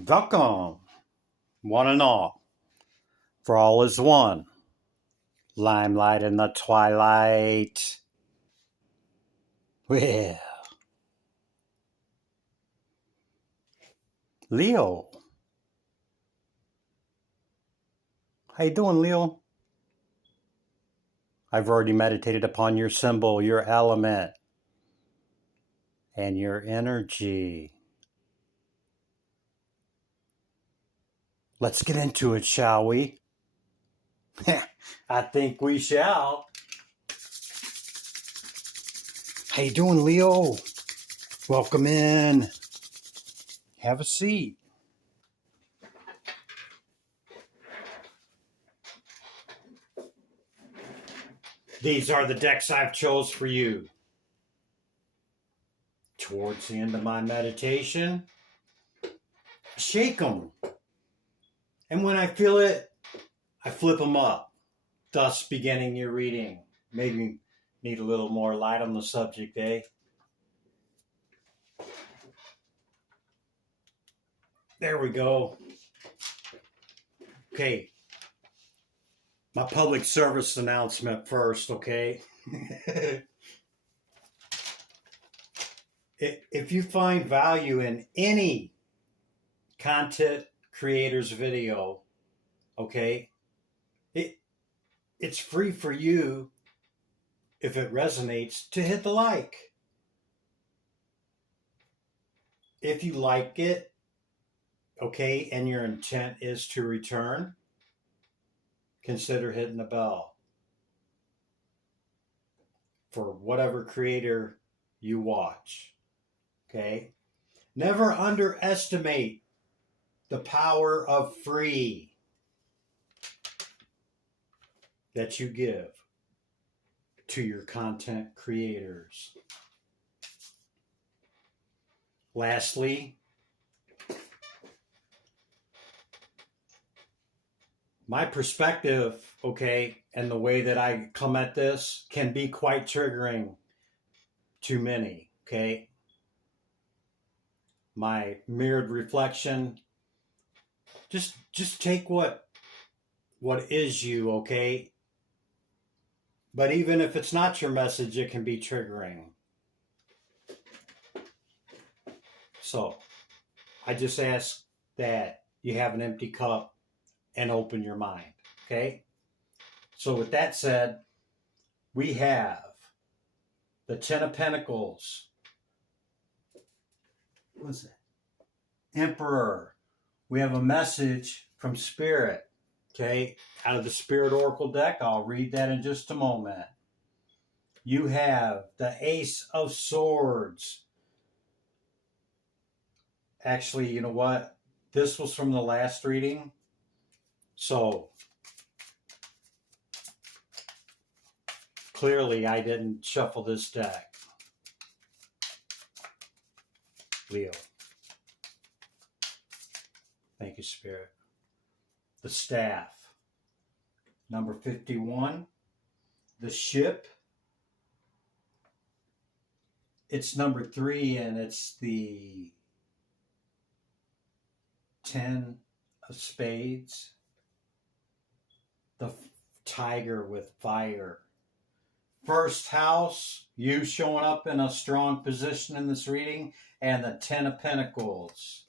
Welcome, one and all, for all is one. Limelight in the twilight. Well, Leo. How you doing, Leo? I've already meditated upon your symbol, your element, and your energy. Let's get into it, shall we? I think we shall. How you doing, Leo? Welcome in. Have a seat. These are the decks I've chose for you. Towards the end of my meditation, shake them. And when I feel it, I flip them up, thus beginning your reading. Maybe need a little more light on the subject, eh? There we go. Okay. My public service announcement first, okay? If you find value in any content creator's video, okay, it's free for you, if it resonates, to hit the like. If you like it, okay, and your intent is to return, consider hitting the bell for whatever creator you watch. Okay? Never underestimate the power of free that you give to your content creators. Lastly, my perspective, okay, and the way that I come at this can be quite triggering to many, okay? My mirrored reflection, just take what is you, okay? But even if it's not your message, it can be triggering. So I just ask that you have an empty cup and open your mind, okay? So with that said, we have the Ten of Pentacles. What's that? Emperor. We have a message from Spirit, okay? Out of the Spirit Oracle deck. I'll read that in just a moment. You have the Ace of Swords. Actually, you know what? This was from the last reading. So clearly I didn't shuffle this deck. Leo. Thank you, Spirit. The Staff. Number 51. The Ship. It's number 3, and it's the 10 of Spades. The Tiger with fire. First house, you showing up in a strong position in this reading, and the 10 of Pentacles.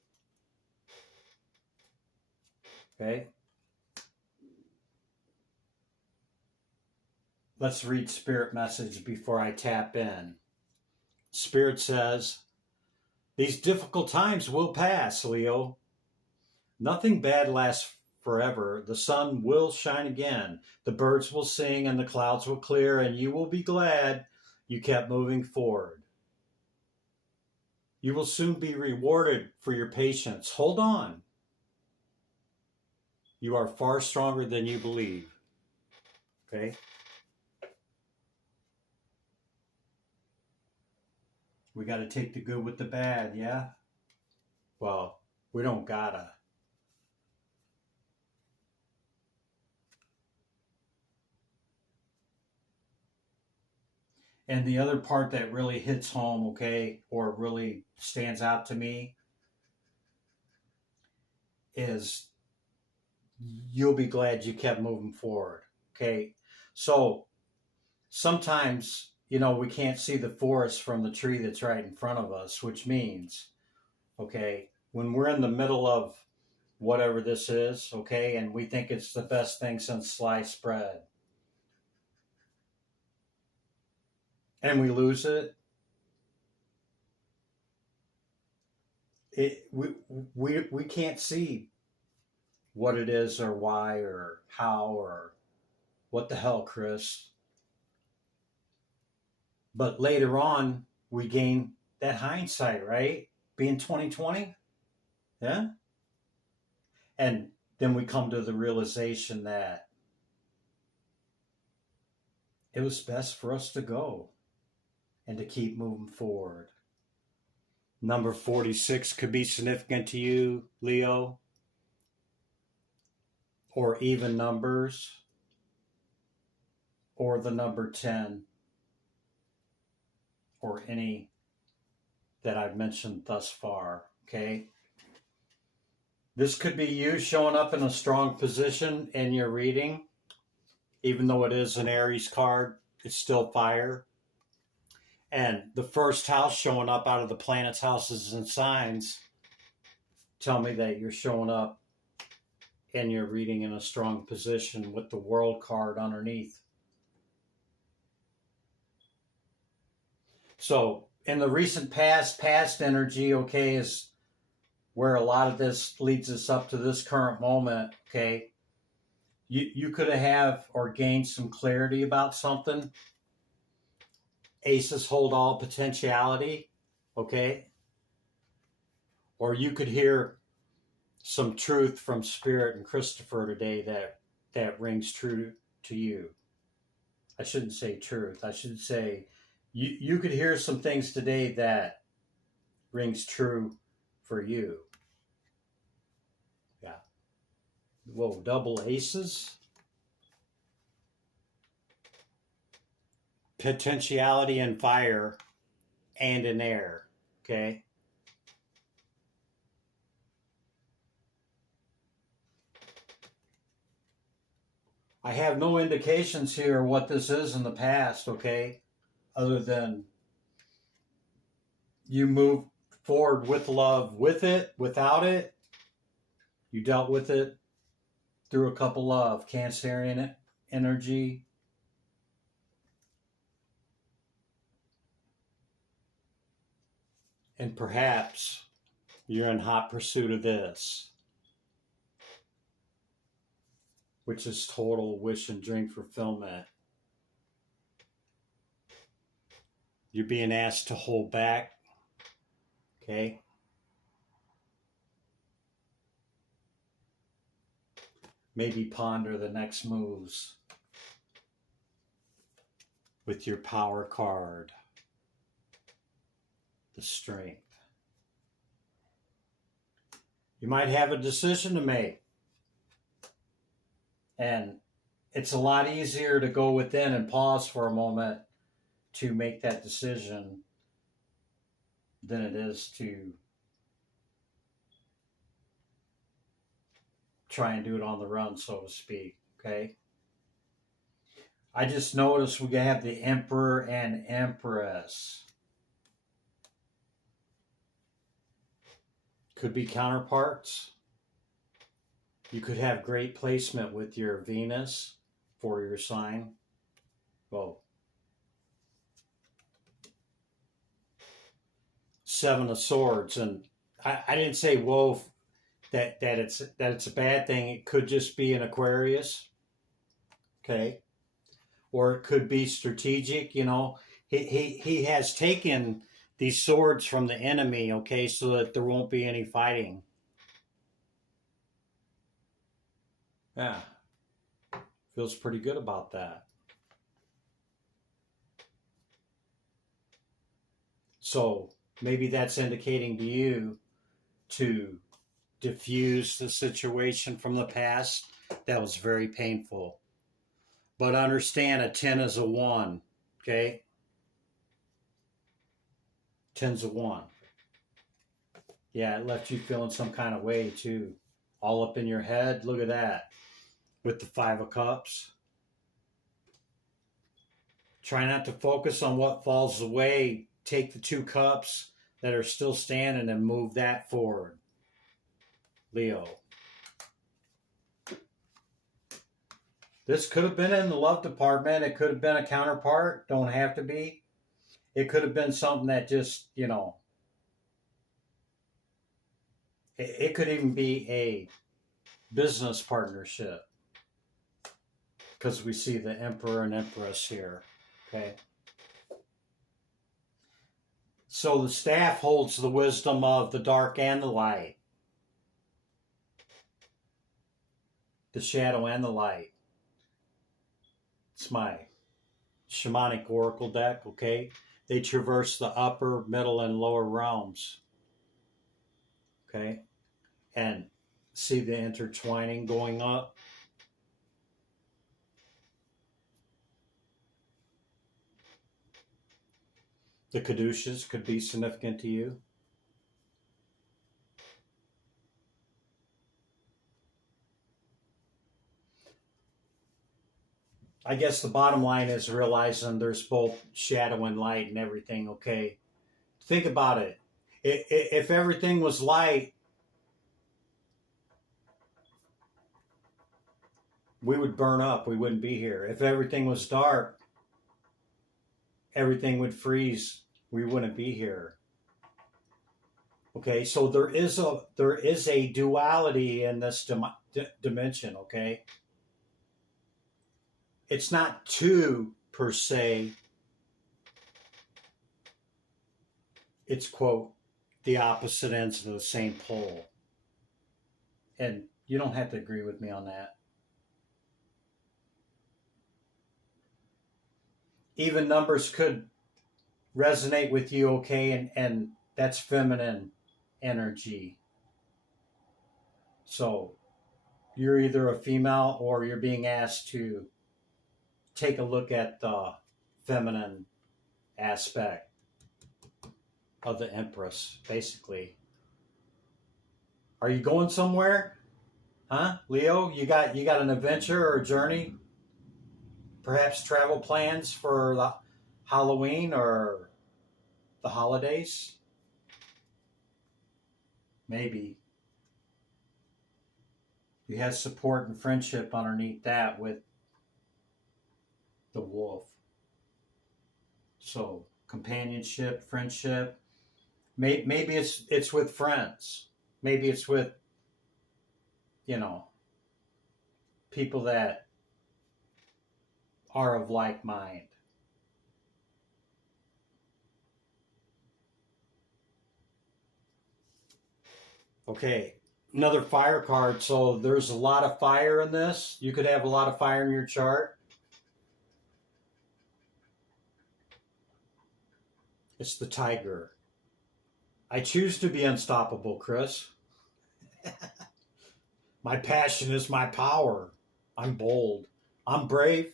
Okay? Let's read Spirit message before I tap in. Spirit says, these difficult times will pass, Leo. Nothing bad lasts forever. The sun will shine again. The birds will sing and the clouds will clear, and you will be glad you kept moving forward. You will soon be rewarded for your patience. Hold on. You are far stronger than you believe. Okay? We got to take the good with the bad, yeah? Well, we don't gotta. And the other part that really hits home, okay, or really stands out to me, is you'll be glad you kept moving forward. Okay. So sometimes, we can't see the forest from the tree that's right in front of us, which means, okay, when we're in the middle of whatever this is, okay, and we think it's the best thing since sliced bread, and we lose it, we can't see what it is or why or how or what the hell, Chris. But later on, we gain that hindsight, right? Being 2020, yeah. And then we come to the realization that it was best for us to go and to keep moving forward. Number 46 could be significant to you, Leo, or even numbers, or the number 10, or any that I've mentioned thus far, okay? This could be you showing up in a strong position in your reading. Even though it is an Aries card, it's still fire. And the first house showing up out of the planets, houses, and signs tell me that you're showing up and you're reading in a strong position with the World card underneath. So in the recent past energy, okay, is where a lot of this leads us up to this current moment, okay? You could have or gained some clarity about something. Aces hold all potentiality, okay? Or you could hear some truth from Spirit and Christopher today that rings true to you. I shouldn't say truth. I should say you could hear some things today that rings true for you. Yeah. Whoa, double aces? Potentiality in fire and in air, okay? I have no indications here what this is in the past, okay? Other than you move forward with love, with it, without it. You dealt with it through a couple of Cancerian energy. And perhaps you're in hot pursuit of this, which is total wish and dream fulfillment. You're being asked to hold back, okay? Maybe ponder the next moves with your power card, the strength. You might have a decision to make. And it's a lot easier to go within and pause for a moment to make that decision than it is to try and do it on the run, so to speak, okay? I just noticed we have the Emperor and Empress. Could be counterparts. You could have great placement with your Venus for your sign. Well, Seven of Swords, and I didn't say whoa that it's a bad thing. It could just be an Aquarius, okay, or it could be strategic. He has taken these swords from the enemy, okay, so that there won't be any fighting. Yeah, feels pretty good about that. So maybe that's indicating to you to diffuse the situation from the past that was very painful. But understand a 10 is a 1, okay? 10's a 1. Yeah, it left you feeling some kind of way too. all up in your head. Look at that. With the Five of Cups. Try not to focus on what falls away. Take the 2 cups that are still standing and move that forward. Leo. This could have been in the love department. It could have been a counterpart. Don't have to be. It could have been something that just, you know, it could even be a business partnership. Because we see the Emperor and Empress here. Okay. So the staff holds the wisdom of the dark and the light. The shadow and the light. It's my shamanic oracle deck, okay? They traverse the upper, middle, and lower realms. Okay? And see the intertwining going up. The caduceus could be significant to you. I guess the bottom line is realizing there's both shadow and light and everything, okay? Think about it. If everything was light, we would burn up. We wouldn't be here. If everything was dark, everything would freeze. We wouldn't be here. Okay, so there is a duality in this dimension, okay? It's not two per se. It's, quote, the opposite ends of the same pole. And you don't have to agree with me on that. Even numbers could resonate with you, okay, and that's feminine energy. So you're either a female or you're being asked to take a look at the feminine aspect of the Empress, basically. Are you going somewhere? Huh, Leo? You got an adventure or a journey? Perhaps travel plans for the Halloween or the holidays? Maybe. You have support and friendship underneath that with the wolf. So companionship, friendship. Maybe it's with friends. Maybe it's with, you know, people that are of like mind. Okay, another fire card. So there's a lot of fire in this. You could have a lot of fire in your chart. It's the tiger. I choose to be unstoppable, Chris. My passion is my power. I'm bold. I'm brave.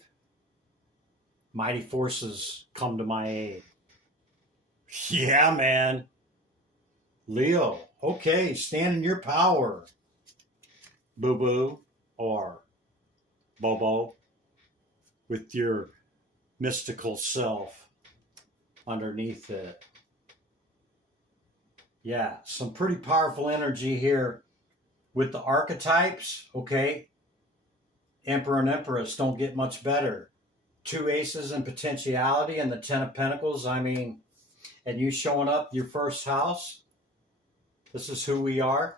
Mighty forces come to my aid. Yeah, man. Leo, okay, stand in your power. Boo-boo or Bobo with your mystical self underneath it. Yeah, some pretty powerful energy here with the archetypes, okay? Emperor and Empress don't get much better. 2 aces in potentiality and the 10 of Pentacles, I mean, and you showing up your first house. This is who we are.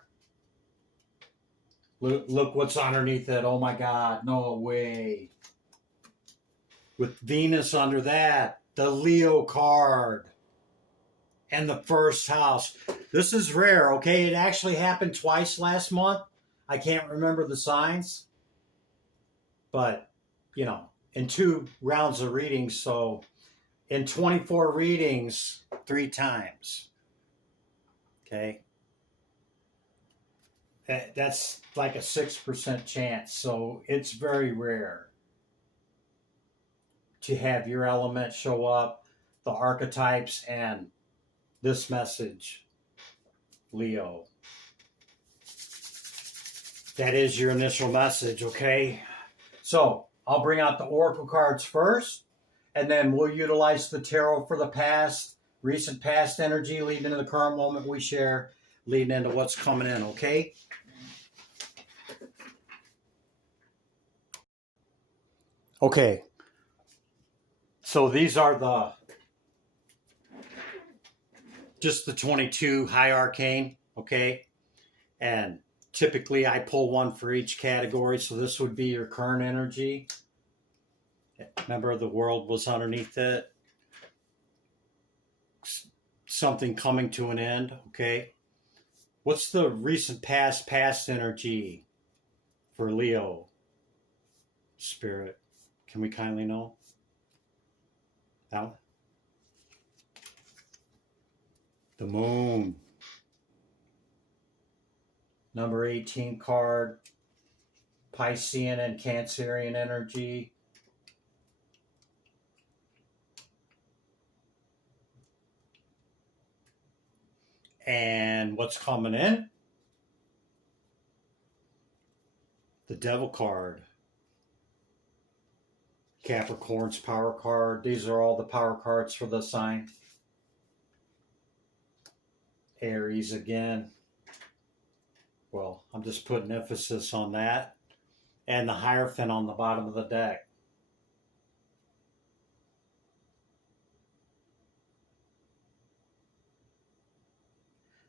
Look what's underneath it. Oh my God, no way. With Venus under that, the Leo card, and the first house. This is rare, okay? It actually happened twice last month. I can't remember the signs. But, you know, in 2 rounds of readings, so in 24 readings, 3 times. Okay? That's like a 6% chance, so it's very rare to have your element show up, the archetypes, and this message, Leo. That is your initial message, okay? So I'll bring out the oracle cards first, and then we'll utilize the tarot for the past, recent past energy, leading into the current moment we share, leading into what's coming in, okay? Okay. So these are just the 22 high arcane, okay? And typically I pull one for each category, so this would be your current energy. Remember, the world was underneath it. Something coming to an end, okay? What's the recent past energy for Leo? Spirit, can we kindly know? Now? The moon. Number 18 card, Piscean and Cancerian energy. And what's coming in? The Devil card. Capricorn's power card. These are all the power cards for the sign. Aries again. Well, I'm just putting emphasis on that. And the Hierophant on the bottom of the deck.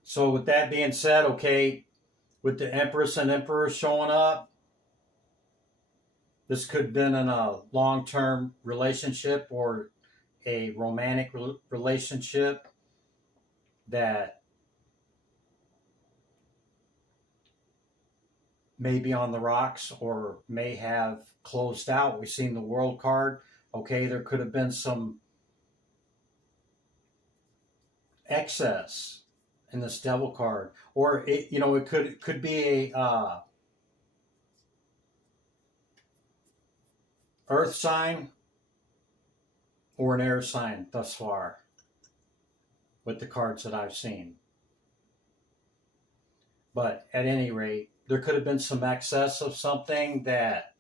So with that being said, okay, with the Empress and Emperor showing up, this could have been in a long-term relationship or a romantic relationship that may be on the rocks or may have closed out. We've seen the World card. Okay, there could have been some excess in this Devil card, or it could be a earth sign or an air sign thus far with the cards that I've seen. But at any rate, there could have been some excess of something that,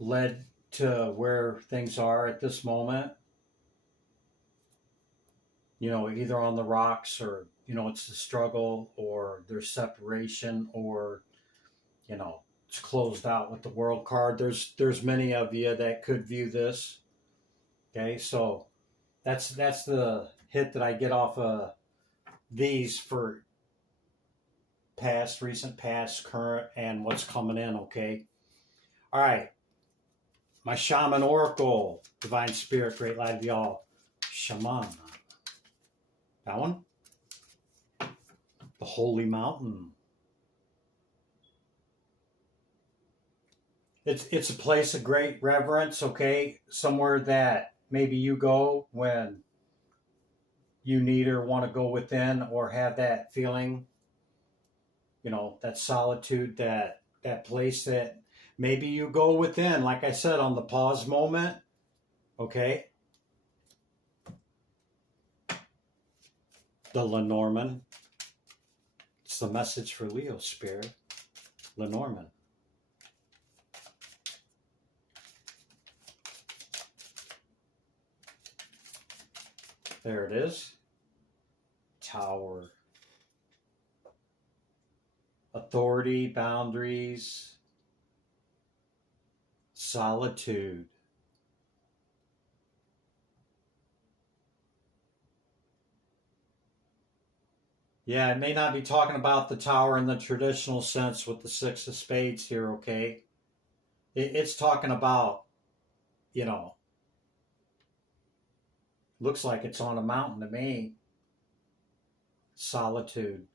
led to where things are at this moment. Either on the rocks or, it's a struggle or there's separation or, it's closed out with the World card. There's many of you that could view this. Okay, so that's the hit that I get off of these for past, recent, past, current, and what's coming in, okay? All right. My Shaman Oracle, Divine Spirit, Great Light of y'all. Shaman. That one. The Holy Mountain. It's a place of great reverence, okay? Somewhere that maybe you go when you need or want to go within or have that feeling, that solitude, that place that maybe you go within, like I said, on the pause moment, okay? The Lenormand. It's the message for Leo, Spirit. Lenormand. There it is. Tower. Authority, boundaries, solitude. Yeah, it may not be talking about the tower in the traditional sense with the Six of Spades here, okay? It's talking about, looks like it's on a mountain to me. Solitude.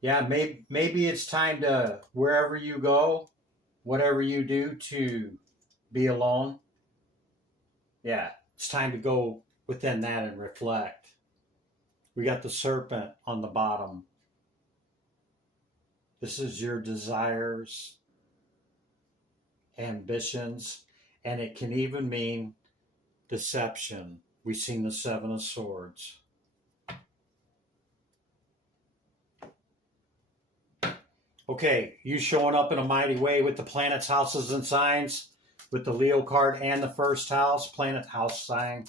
Yeah, maybe it's time to, wherever you go, whatever you do, to be alone. Yeah, it's time to go within that and reflect. We got the Serpent on the bottom. This is your desires, ambitions, and it can even mean deception. We've seen the Seven of Swords. Okay, you showing up in a mighty way with the planets, houses, and signs, with the Leo card and the first house, planet house sign.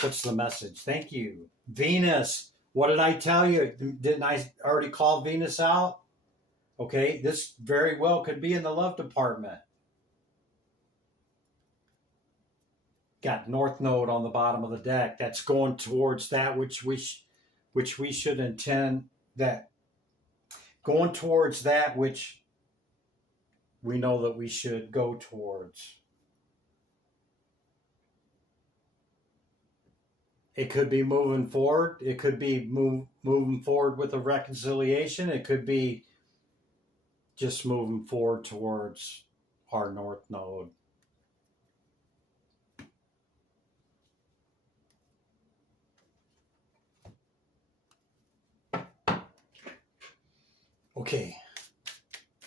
What's the message? Thank you. Venus, what did I tell you? Didn't I already call Venus out? Okay, this very well could be in the love department. Got North Node on the bottom of the deck. That's going towards that which we should intend, that going towards that which we know that we should go towards. It could be moving forward. It could be moving forward with a reconciliation. It could be just moving forward towards our North Node. Okay.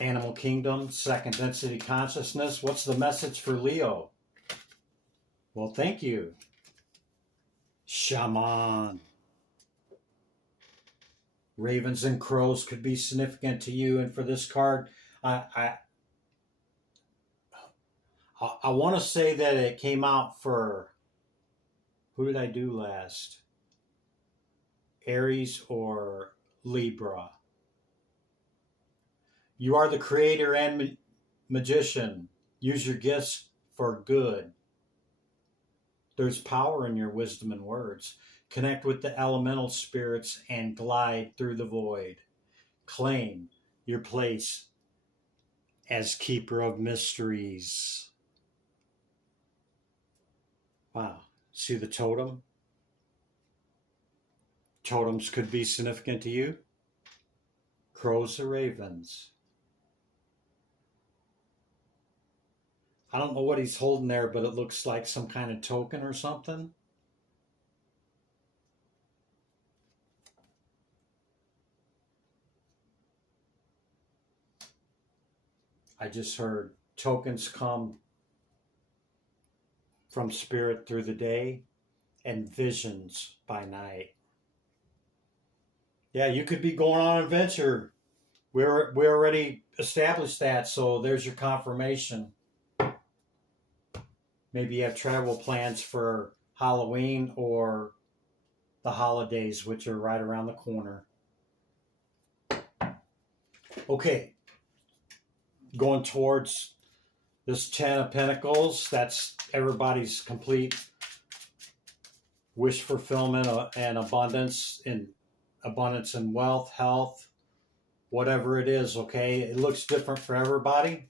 Animal Kingdom, second density consciousness. What's the message for Leo? Well, thank you. Shaman. Ravens and crows could be significant to you. And for this card, I want to say that it came out for, who did I do last? Aries or Libra. You are the creator and magician. Use your gifts for good. There's power in your wisdom and words. Connect with the elemental spirits and glide through the void. Claim your place as keeper of mysteries. Wow. See the totem? Totems could be significant to you. Crows or ravens. I don't know what he's holding there, but it looks like some kind of token or something. I just heard tokens come from spirit through the day and visions by night. Yeah, you could be going on an adventure. We already established that, so there's your confirmation. Maybe you have travel plans for Halloween or the holidays, which are right around the corner. Okay. Going towards this 10 of Pentacles. That's everybody's complete wish fulfillment and abundance in wealth, health, whatever it is, okay? It looks different for everybody.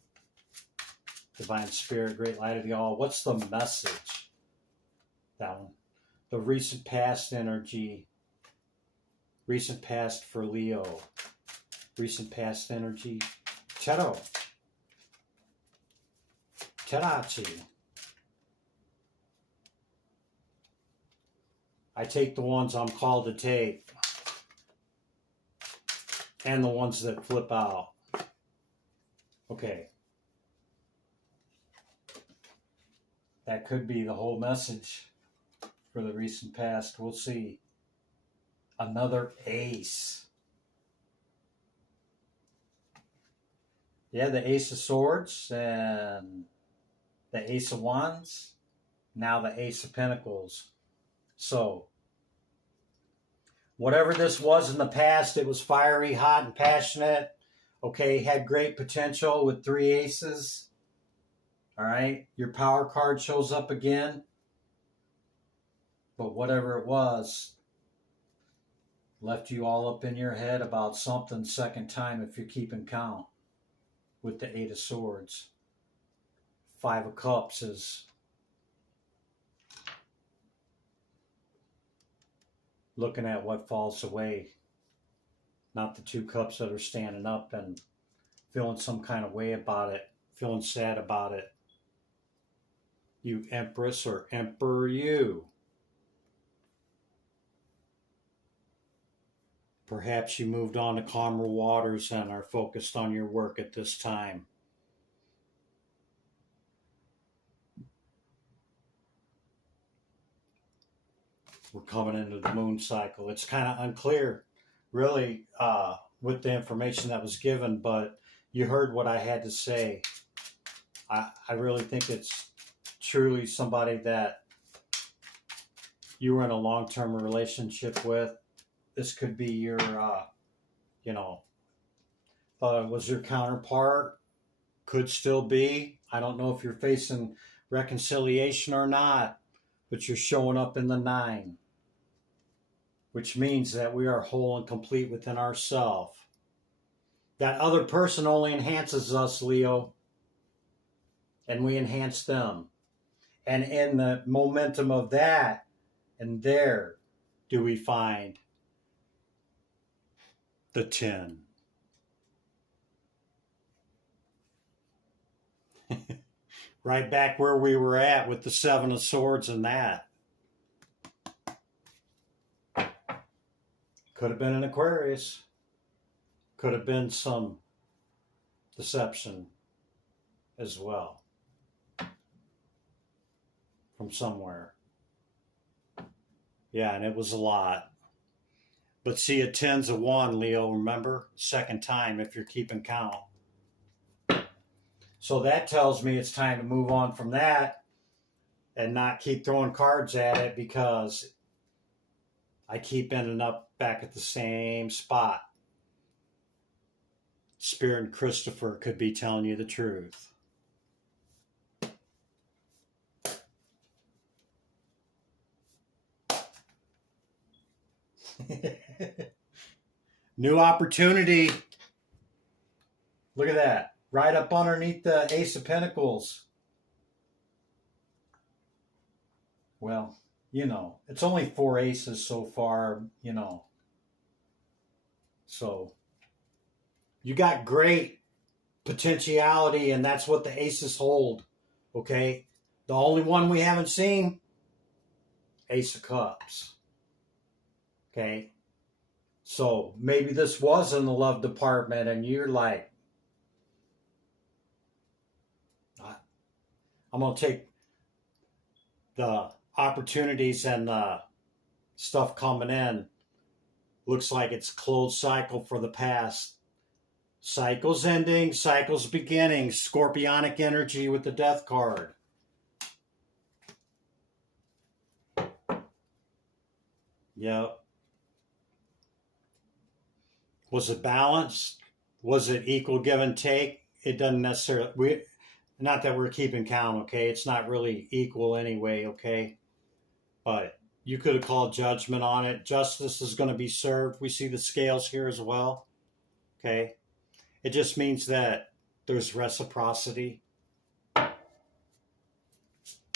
Divine Spirit, great light of y'all. What's the message? That one. The recent past energy. Recent past for Leo. Recent past energy. Tarot. Tarachi. I take the ones I'm called to take. And the ones that flip out. Okay. That could be the whole message for the recent past. We'll see. Another ace. Yeah, the Ace of Swords and the Ace of Wands. Now the Ace of Pentacles. So, whatever this was in the past, it was fiery, hot, and passionate. Okay, had great potential with 3 aces. All right, your power card shows up again. But whatever it was, left you all up in your head about something second time if you're keeping count with the 8 of Swords. 5 of Cups is looking at what falls away, not the 2 cups that are standing up and feeling some kind of way about it, feeling sad about it. You Empress or Emperor, you. Perhaps you moved on to calmer waters and are focused on your work at this time. We're coming into the moon cycle. It's kind of unclear, really, with the information that was given, but you heard what I had to say. I really think it's truly somebody that you were in a long-term relationship with. This could be your, thought it was your counterpart. Could still be. I don't know if you're facing reconciliation or not, but you're showing up in the 9, which means that we are whole and complete within ourselves. That other person only enhances us, Leo, and we enhance them. And in the momentum of that, and there do we find the 10. Right back where we were at with the 7 of Swords and that. Could have been an Aquarius. Could have been some deception as well from somewhere. Yeah, and it was a lot. But see, a 10's a 1, Leo, remember? Second time if you're keeping count. So that tells me it's time to move on from that and not keep throwing cards at it, because I keep ending up back at the same spot. Spirit and Christopher could be telling you the truth. New opportunity. Look at that. Right up underneath the Ace of Pentacles. Well, it's only 4 aces so far, So you got great potentiality, and that's what the aces hold. Okay? The only one we haven't seen, Ace of Cups. Okay? So maybe this was in the love department and you're like, I'm going to take the opportunities and the stuff coming in. Looks like it's closed cycle for the past. Cycles ending, cycles beginning. Scorpionic energy with the Death card. Yep. Was it balanced? Was it equal give and take? It doesn't necessarily... Not that we're keeping count, okay? It's not really equal anyway, okay? But you could have called judgment on it. Justice is going to be served. We see the scales here as well, okay? It just means that there's reciprocity.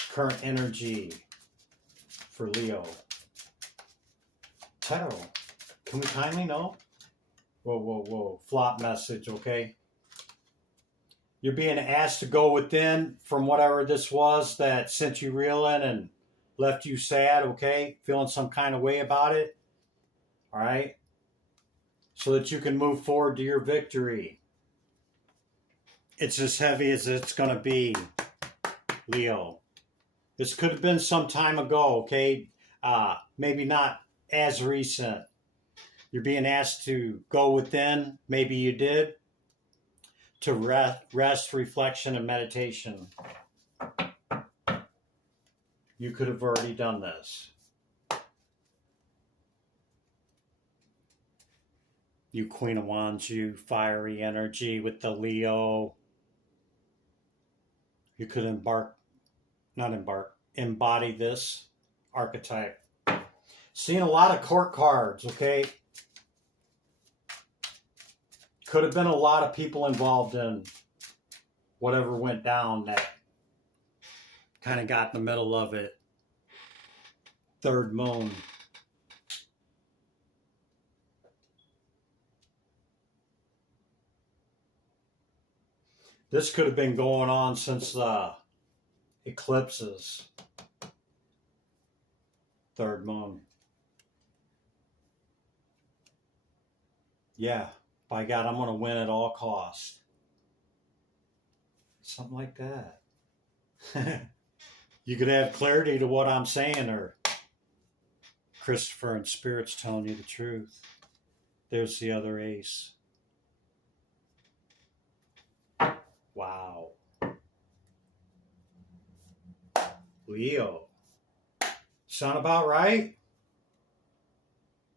Current energy for Leo. Tarot. Can we kindly know? Whoa, whoa, whoa. Flop message, okay? You're being asked to go within from whatever this was that sent you reeling and left you sad, okay? Feeling some kind of way about it, all right? So that you can move forward to your victory. It's as heavy as it's going to be, Leo. This could have been some time ago, okay? Maybe not as recent. You're being asked to go within. Maybe you did. To rest, reflection, and meditation. You could have already done this. You Queen of Wands, you fiery energy with the Leo. You could embody this archetype. Seeing a lot of court cards, okay? Could have been a lot of people involved in whatever went down that kind of got in the middle of it. Third moon. This could have been going on since the eclipses. Third moon. Yeah. By God, I'm going to win at all costs. Something like that. You could have clarity to what I'm saying, or Christopher and Spirit's telling you the truth. There's the other ace. Leo. Sound about right?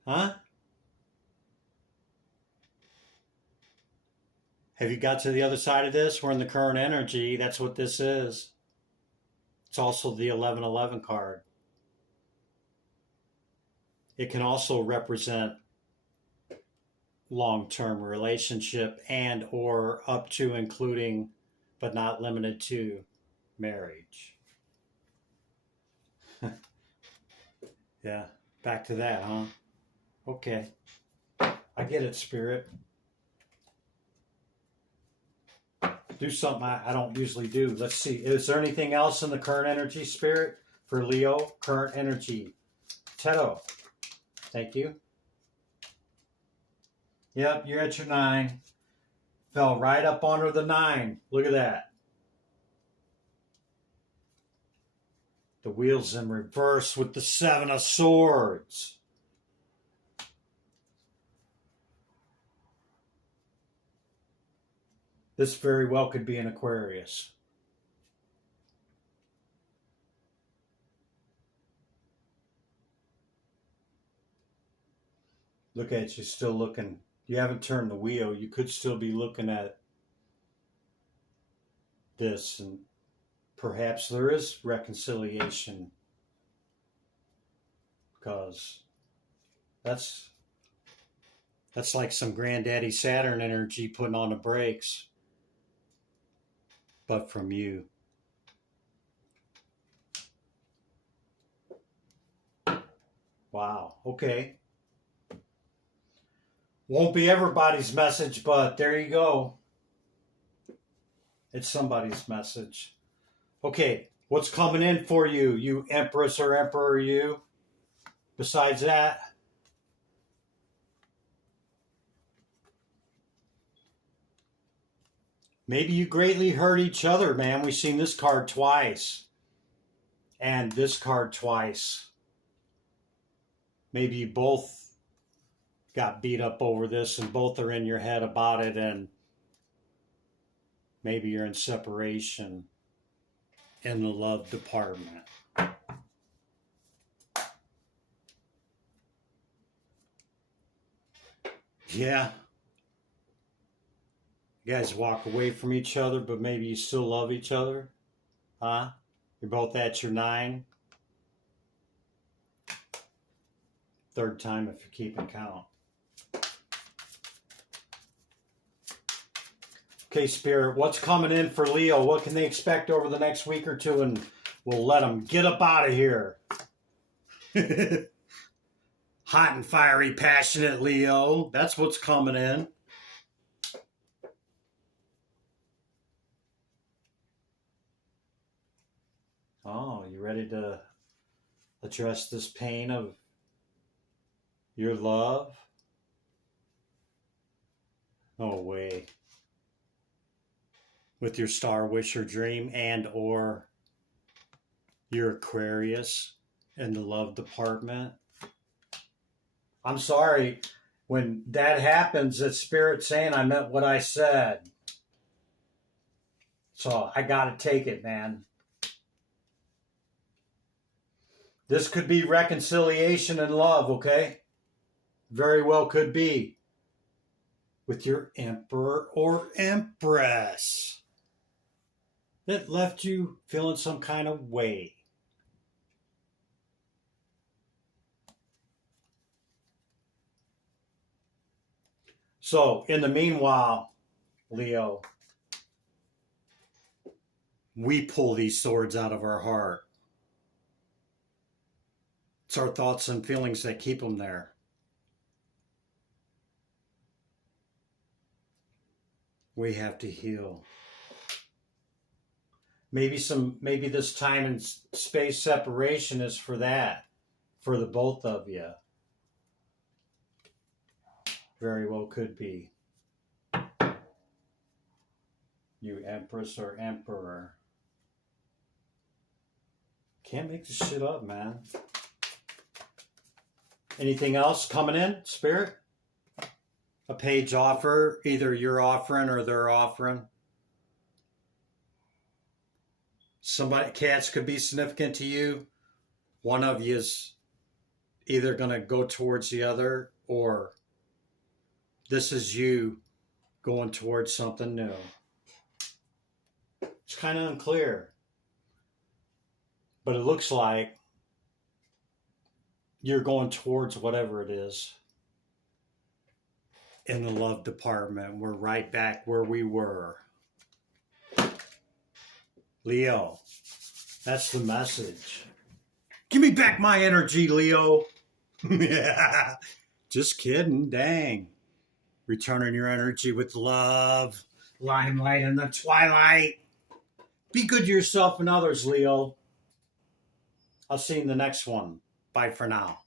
Huh? Have you got to the other side of this? We're in the current energy. That's what this is. It's also the 1111 card. It can also represent long-term relationship and or up to, including, but not limited to, marriage. Yeah, back to that, huh? Okay. I get it, Spirit. Do something I don't usually do. Let's see. Is there anything else in the current energy, Spirit, for Leo? Current energy. Teto. Thank you. Yep, you're at your 9. Fell right up under the 9. Look at that. The wheel's in reverse with the 7 of Swords. This very well could be an Aquarius. Look at you, still looking. You haven't turned the wheel. You could still be looking at this, and perhaps there is reconciliation, because that's like some granddaddy Saturn energy putting on the brakes, but from you. Wow. Okay. Won't be everybody's message, but there you go. It's somebody's message. Okay, what's coming in for you, you Empress or Emperor, you? Besides that, maybe you greatly hurt each other, man. We've seen this card twice. And this card twice. Maybe you both got beat up over this and both are in your head about it, and maybe you're in separation in the love department. Yeah. You guys walk away from each other, but maybe you still love each other. Huh? You're both at your 9. Third time if you're keeping count. Okay, Spirit, what's coming in for Leo? What can they expect over the next week or two? And we'll let them get up out of here. Hot and fiery, passionate Leo. That's what's coming in. Oh, you ready to address this pain of your love? No way. With your star wish or dream and or your Aquarius in the love department. I'm sorry. When that happens, it's Spirit saying I meant what I said. So I got to take it, man. This could be reconciliation and love, okay? Very well could be. With your Emperor or Empress that left you feeling some kind of way. So, in the meanwhile, Leo, we pull these swords out of our heart. It's our thoughts and feelings that keep them there. We have to heal. Maybe this time and space separation is for that, for the both of you. Very well could be. You Empress or Emperor. Can't make this shit up, man. Anything else coming in, Spirit? A page offer, either you're offering or they're offering. Cats could be significant to you. One of you is either going to go towards the other, or this is you going towards something new. It's kind of unclear, but it looks like you're going towards whatever it is. In the love department, we're right back where we were. Leo, that's the message. Give me back my energy, Leo. Yeah, just kidding. Dang. Returning your energy with love. Limelight in the twilight. Be good to yourself and others, Leo. I'll see you in the next one. Bye for now.